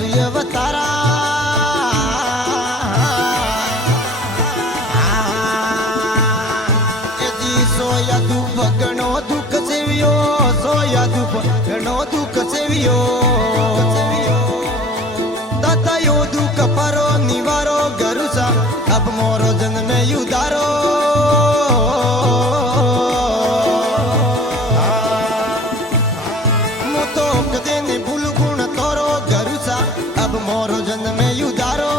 છું અવતારા સોયા દુઃખ ઘણો દુઃખ સેવ્યો સોયા દુઃખ ઘણો દુઃખ સેવ્યો દતયો દુઃખ પરો નિવારો ગરુસા અબ મોરો જન્મે યુદારો મુ તો કદે ને ભૂલ ગુણ તોરો ગરુસા અબ મોરો જન્મે યુદારો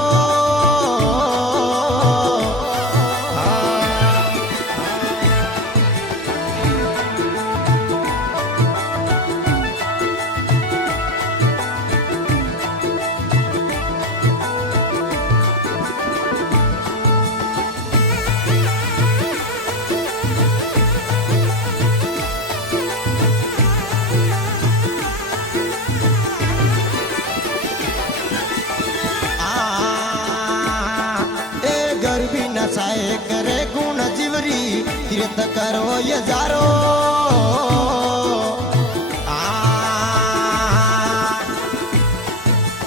સાય કરે ગુણ જીવરી તીર્થ કરો યજારો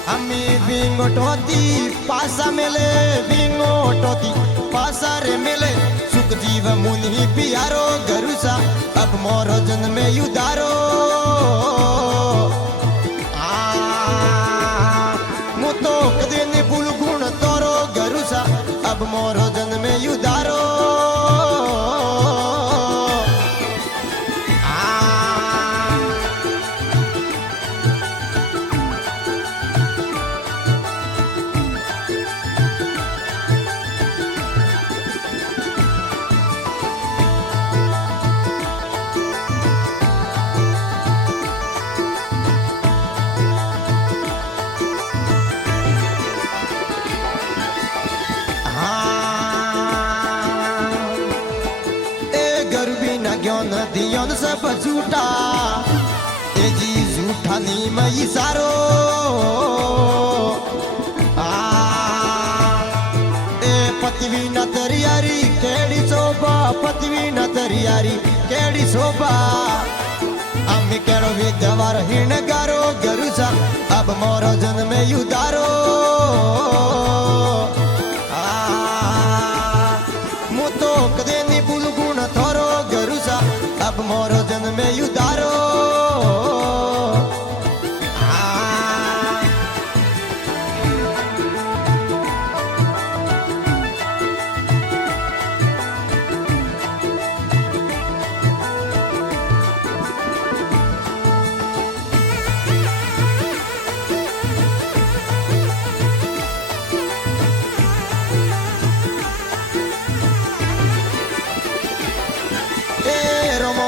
અમે વિંગોટોતી પાસા મેલે વિંગોટોતી પાસા રે મેલે સુખ જીવ મુનિ પિયારો ગરુસા અબ મોરો જન્મે યુદારો મુ તો કદે ને ભૂલ ગુણ તોરો ગરુસા અબ મોરો જન્મે યુદારો નદીઓન સબ ઝૂઠા તેજી ઝૂઠાની મઈ સારો એ પતવી ન તરિયારી કેડી શોભા પતવી ન તરિયારી કેડી શોભા અમે કેળો વિદ્યવાર હિણગારો ગરુસા અબ મોરો જન્મે યુદારો મુ તો કદે ની ભૂલ ગુણ થોરો ગરુસા અબ મોરો જન્મે યુદારો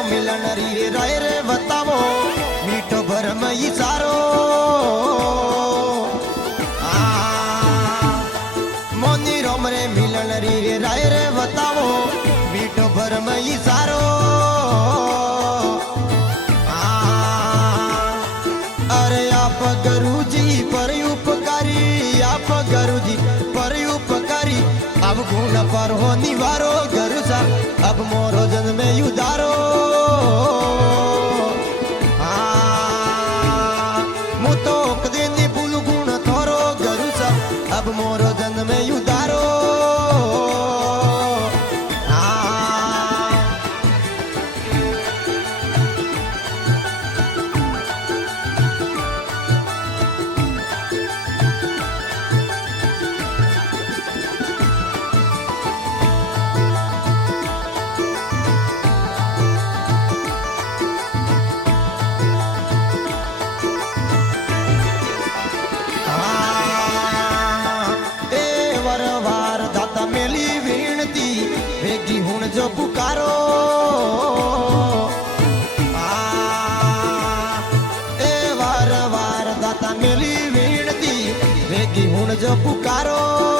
મિલન રી રાય રે બતાવો મીઠો ભરમ ઈ સારો મોની રોમ રે મિલન રી રાય રે બતાવો મીઠો ભરમ ઈ સારો અરે આપ ગુરુજી પર ઉપકારી આપ ગુરુજી પર ઉપકારી અબ ગુણ પર હો નિવારો ગરુસા અબ મોરો જન્મે યુદારો મુ તો કદે ની ભૂલ ગુણ થોરો ગરુસા અબ મોરો જન્મે યુદારો જો પુકારો એ વાર વાર દાતા મેલી વીણતી વેગી હું જો પુકારો